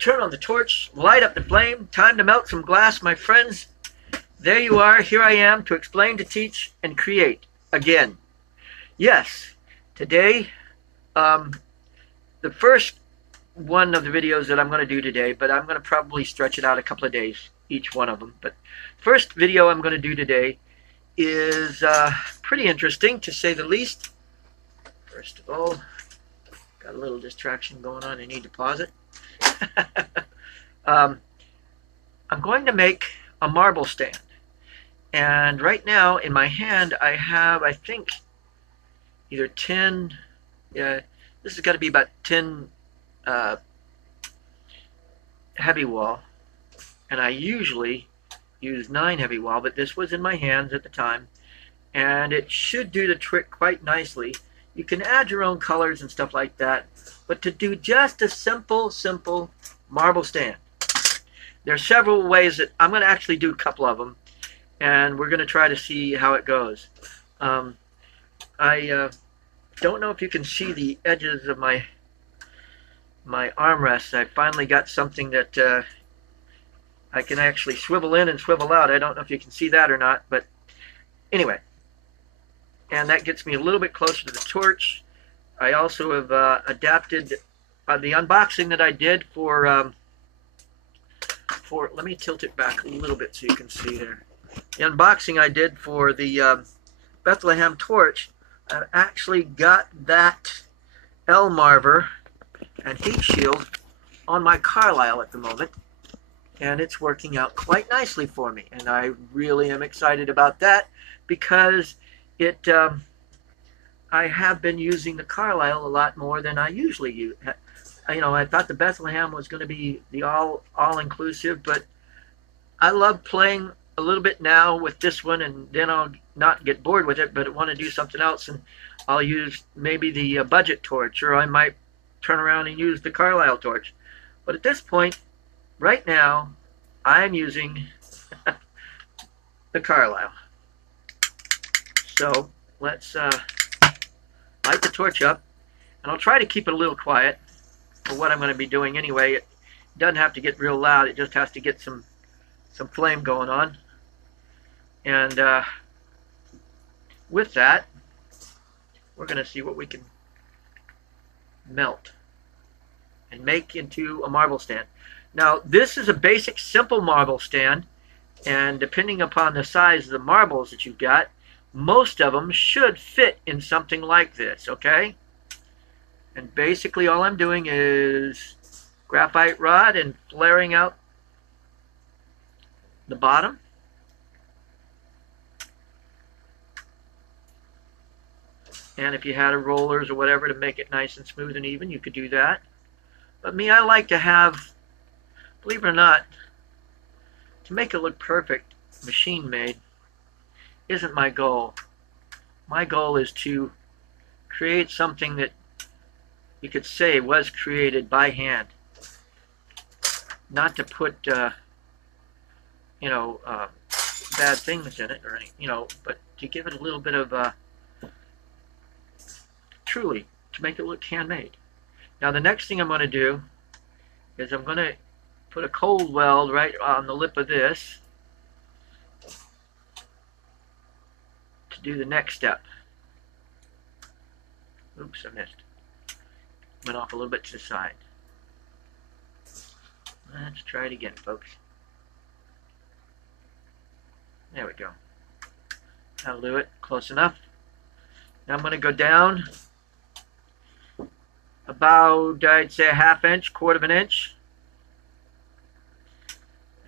turn on the torch, light up the flame. Time to melt some glass, my friends. There you are. Here I am to explain, to teach, and create again. Yes, today, the first one of the videos that I'm going to do today, but I'm going to probably stretch it out a couple of days, each one of them. But first video I'm going to do today is pretty interesting, to say the least. First of all, got a little distraction going on. I need to pause it. I'm going to make a marble stand. And right now in my hand I have, I think, either 10, this has got to be about 10 heavy wall. And I usually use 9 heavy wall, but this was in my hands at the time. And it should do the trick quite nicely. You can add your own colors and stuff like that. But to do just a simple marble stand, there are several ways that I'm going to actually do a couple of them. And we're going to try to see how it goes. I don't know if you can see the edges of my armrests. I finally got something that I can actually swivel in and swivel out. I don't know if you can see that or not, but anyway. And that gets me a little bit closer to the torch. I also have adapted the unboxing that I did for, let me tilt it back a little bit so you can see there. The unboxing I did for the Bethlehem torch, I actually got that L-marver and heat shield on my Carlisle at the moment, and it's working out quite nicely for me, and I really am excited about that because it I have been using the Carlisle a lot more than I usually use. You know, I thought the Bethlehem was going to be the all-inclusive, but I love playing a little bit now with this one, and then I'll not get bored with it, but want to do something else, and I'll use maybe the budget torch, or I might turn around and use the Carlisle torch. But at this point, right now, I'm using the Carlisle. So let's light the torch up, and I'll try to keep it a little quiet for what I'm going to be doing anyway. It doesn't have to get real loud, it just has to get some flame going on. And with that, we're going to see what we can melt and make into a marble stand. Now, this is a basic, simple marble stand, and depending upon the size of the marbles that you've got, most of them should fit in something like this, okay? And basically all I'm doing is graphite rod and flaring out the bottom. And if you had a rollers or whatever to make it nice and smooth and even, you could do that. But me, I like to have, believe it or not, to make it look perfect, machine made isn't my goal. My goal is to create something that you could say was created by hand. Not to put, you know, bad things in it or any, you know, but to give it a little bit of, truly, to make it look handmade. Now the next thing I'm going to do is I'm going to put a cold weld right on the lip of this to do the next step. Oops, I missed. Went off a little bit to the side. Let's try it again, folks. There we go. That'll do it. Close enough. Now I'm going to go down about, I'd say, a ½ inch, ¼ inch.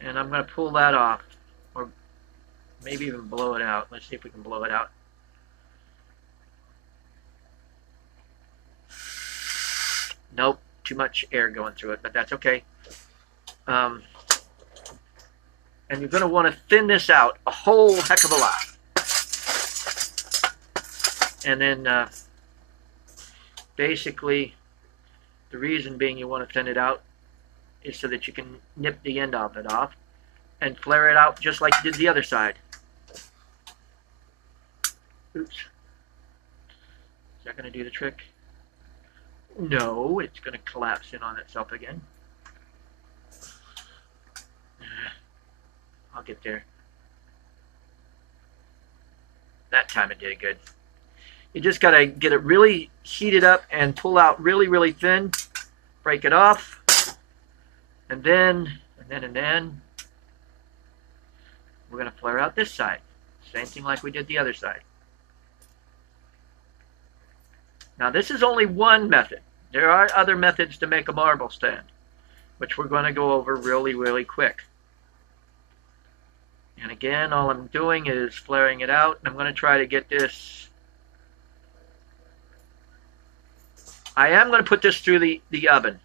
And I'm going to pull that off. Or maybe even blow it out. Let's see if we can blow it out. Nope, too much air going through it, but that's okay. And you're going to want to thin this out a whole heck of a lot. And then basically the reason being you want to thin it out is so that you can nip the end of it off and flare it out just like you did the other side. Oops. Is that going to do the trick? No, it's going to collapse in on itself again. I'll get there. That time it did good. You just got to get it really heated up and pull out really, really thin. Break it off. And then we're going to flare out this side. Same thing like we did the other side. Now this is only one method. There are other methods to make a marble stand, which we're going to go over really, really quick. And again, all I'm doing is flaring it out. And I'm going to try to get this. I am going to put this through the oven.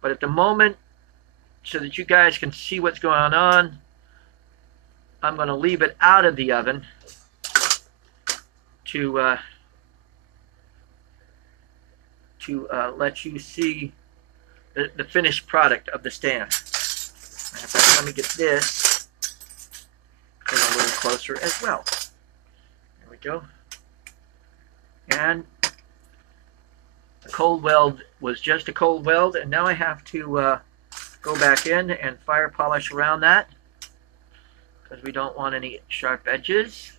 But at the moment, so that you guys can see what's going on, I'm going to leave it out of the oven to let you see the finished product of the stand. Let me get this in a little closer as well. There we go. And the cold weld was just a cold weld, and now I have to go back in and fire polish around that because we don't want any sharp edges.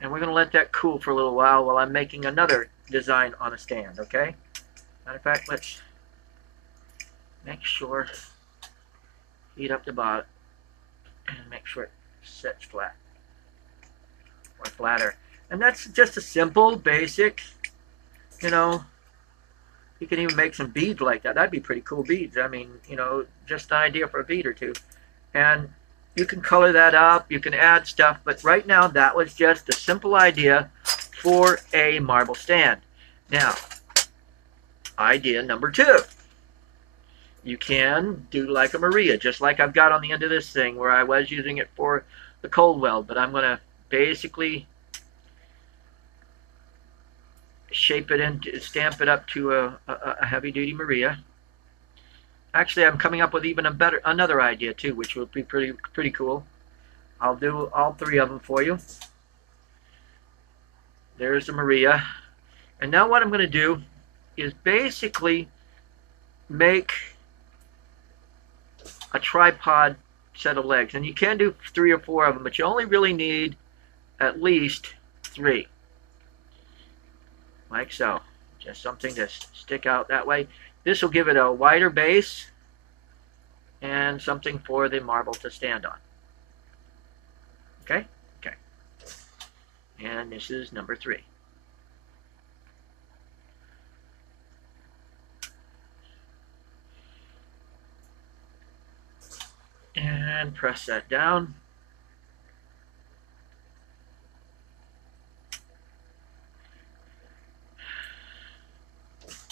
And we're going to let that cool for a little while I'm making another design on a stand, okay? Matter of fact, let's make sure, heat up the bottom and make sure it sets flat or flatter. And that's just a simple, basic, you know, you can even make some beads like that. That'd be pretty cool beads. I mean, you know, just an idea for a bead or two. And you can color that up, you can add stuff, but right now that was just a simple idea for a marble stand. Now, idea number 2. You can do like a Maria, just like I've got on the end of this thing where I was using it for the cold weld, but I'm going to basically shape it into, stamp it up to a heavy-duty Maria. Actually, I'm coming up with even another idea too, which will be pretty cool. I'll do all 3 of them for you. There's the Maria. And now what I'm going to do is basically make a tripod set of legs. And you can do 3 or 4 of them, but you only really need at least 3. Like so. Just something to stick out that way. This will give it a wider base and something for the marble to stand on. Okay? Okay. And this is number 3. And press that down.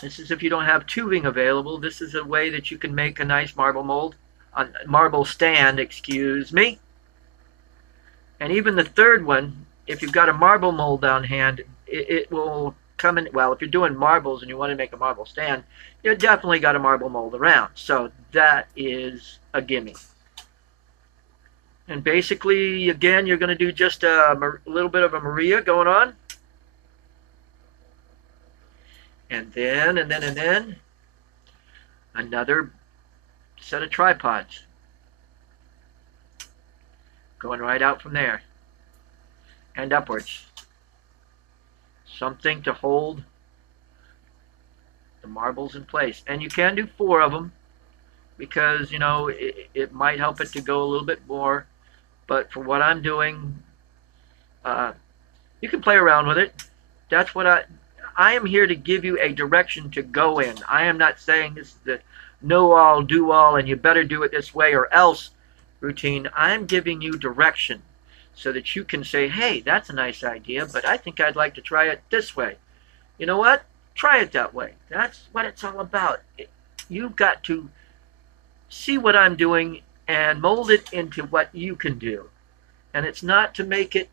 This is if you don't have tubing available. This is a way that you can make a nice marble mold, a marble stand, excuse me. And even the 3rd one, if you've got a marble mold on hand, it will come in. Well, if you're doing marbles and you want to make a marble stand, you definitely got a marble mold around. So that is a gimme. And basically, again, you're going to do just a little bit of a Maria going on. And then another set of tripods going right out from there and upwards. Something to hold the marbles in place. And you can do 4 of them because, you know, it might help it to go a little bit more. But for what I'm doing, you can play around with it. That's what I am here to give you a direction to go in. I am not saying this is the know-all, do-all, and you better do it this way or else routine. I'm giving you direction so that you can say, hey, that's a nice idea, but I think I'd like to try it this way. You know what? Try it that way. That's what it's all about. You've got to see what I'm doing and mold it into what you can do. And it's not to make it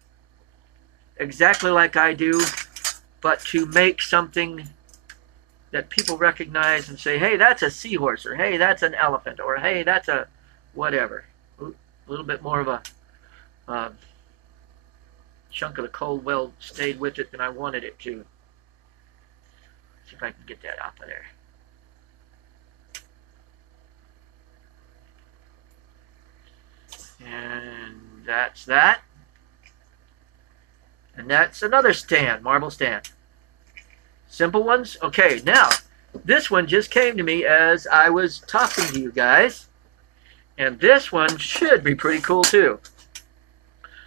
exactly like I do, but to make something that people recognize and say, hey, that's a seahorse, or hey, that's an elephant, or hey, that's a whatever. A little bit more of a chunk of the cold weld stayed with it than I wanted it to. See if I can get that out of there. That's that. And that's another stand, marble stand. Simple ones. Okay, now, this one just came to me as I was talking to you guys. And this one should be pretty cool too.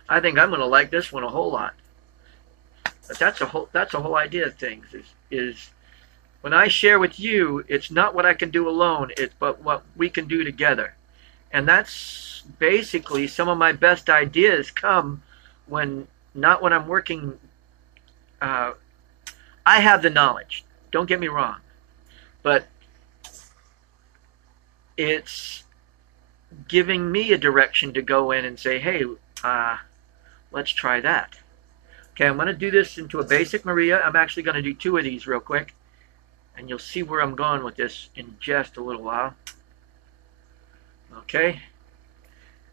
I think I'm going to like this one a whole lot. But that's a whole idea of things. Is when I share with you, it's not what I can do alone, it's but what we can do together. And that's basically some of my best ideas come when, not when I'm working. I have the knowledge, don't get me wrong, but it's giving me a direction to go in and say, hey, let's try that. Okay, I'm going to do this into a basic Maria. I'm actually going to do 2 of these real quick, and you'll see where I'm going with this in just a little while. Okay,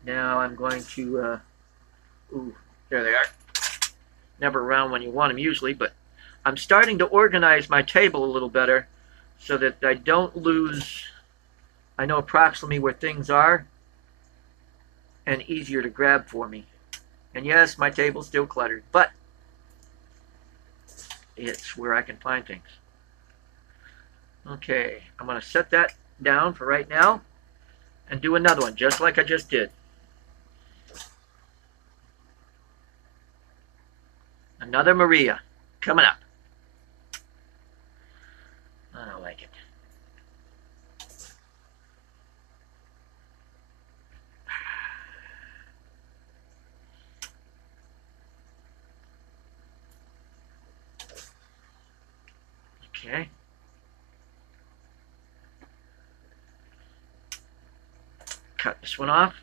now I'm going to, ooh, there they are. Never around when you want them usually, but I'm starting to organize my table a little better so that I don't lose, I know approximately where things are, and easier to grab for me. And yes, my table's still cluttered, but it's where I can find things. Okay, I'm going to set that down for right now and do another one, just like I just did. Another Maria coming up. I don't like it. Okay. Cut this one off.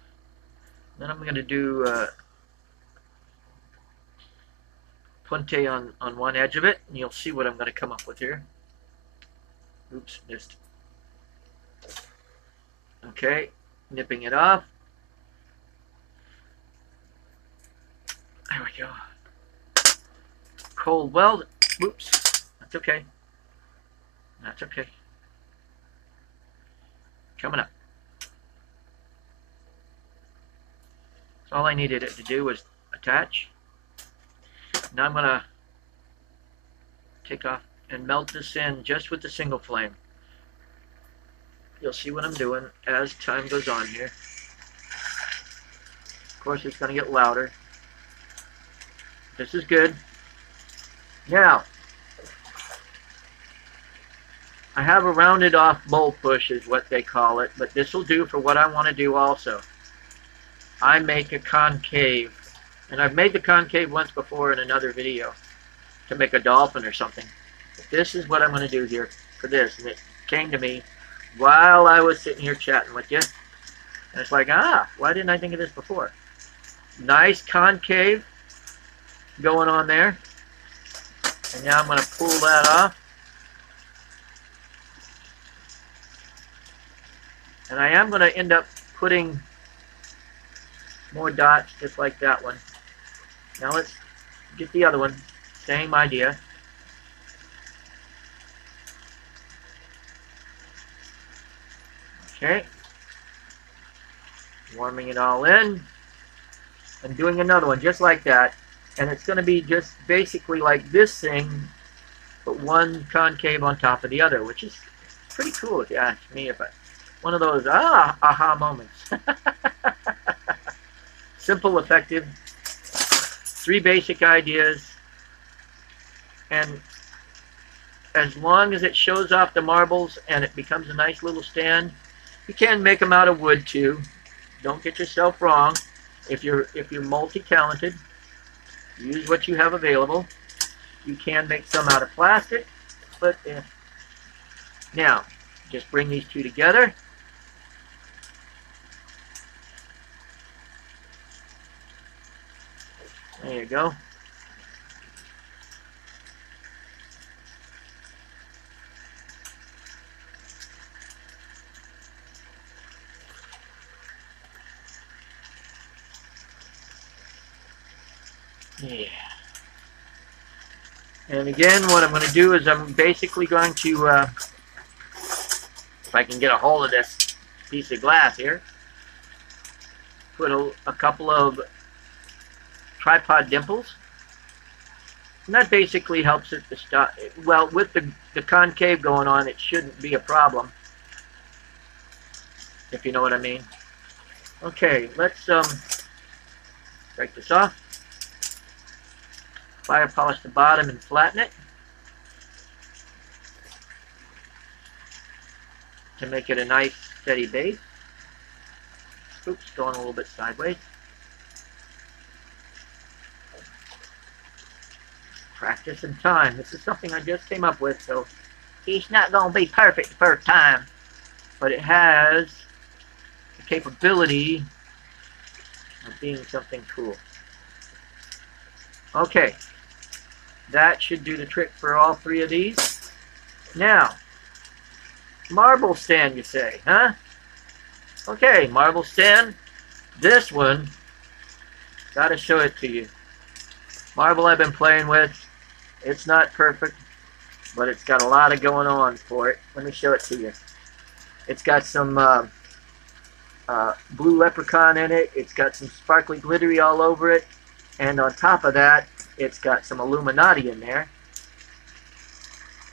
Then I'm going to do punte on one edge of it, and you'll see what I'm going to come up with here. Oops, missed. Okay, nipping it off. There we go. Cold weld. Oops, that's okay. That's okay. Coming up. So all I needed it to do was attach. Now I'm going to take off and melt this in just with the single flame. You'll see what I'm doing as time goes on here. Of course, it's going to get louder. This is good. Now, I have a rounded off bowl push is what they call it, but this will do for what I want to do also. I make a concave, and I've made the concave once before in another video to make a dolphin or something. But this is what I'm going to do here for this, and it came to me while I was sitting here chatting with you. And it's like, why didn't I think of this before? Nice concave going on there. And now I'm going to pull that off. And I am going to end up putting more dots just like that one. Now let's get the other one. Same idea. Okay. Warming it all in. And doing another one just like that. And it's going to be just basically like this thing, but one concave on top of the other, which is pretty cool if you ask me. One of those aha moments. Simple, effective, 3 basic ideas, and as long as it shows off the marbles and it becomes a nice little stand, you can make them out of wood too. Don't get yourself wrong. If you're multi-talented, use what you have available. You can make some out of plastic, but now just bring these 2 together. There you go. Yeah. And again, what I'm going to do is I'm basically going to, if I can get a hold of this piece of glass here, put a couple of tripod dimples. And that basically helps it to stop. Well, with the concave going on, it shouldn't be a problem, if you know what I mean. Okay, let's break this off. Fire polish the bottom and flatten it to make it a nice steady base. Oops, going a little bit sideways. Practice and time. This is something I just came up with, so it's not going to be perfect the first time, but it has the capability of being something cool. Okay, that should do the trick for all three of these. Now, marble stand, you say, huh? Okay, marble stand. This one, gotta show it to you. Marble I've been playing with. It's not perfect, but it's got a lot of going on for it. Let me show it to you. It's got some blue leprechaun in it. It's got some sparkly glittery all over it. And on top of that, it's got some Illuminati in there.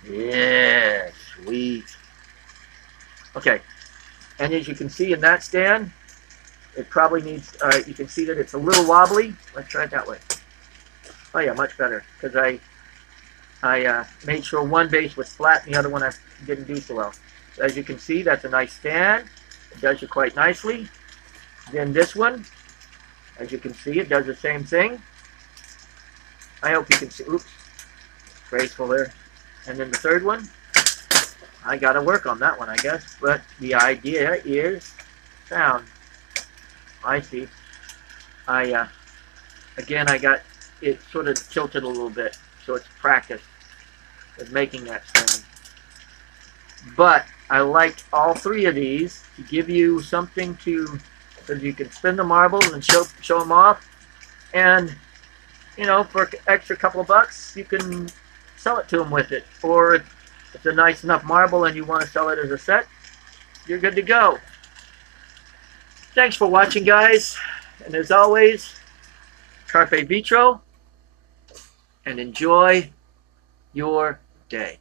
Yeah, sweet. Okay, and as you can see in that stand, it probably needs, you can see that it's a little wobbly. Let's try it that way. Oh yeah, much better, because I made sure one base was flat and the other one I didn't do so well. So as you can see, that's a nice stand. It does it quite nicely. Then this one, as you can see, it does the same thing. I hope you can see. Oops, graceful there. And then the third one, I got to work on that one, I guess. But the idea is sound. I see. Again, I got it sort of tilted a little bit, so it's practice with making that stand. But I liked all three of these to give you something to, so you can spin the marbles and show them off. And, you know, for an extra couple of bucks, you can sell it to them with it. Or if it's a nice enough marble and you want to sell it as a set, you're good to go. Thanks for watching, guys. And as always, carpe vitro, and enjoy your day.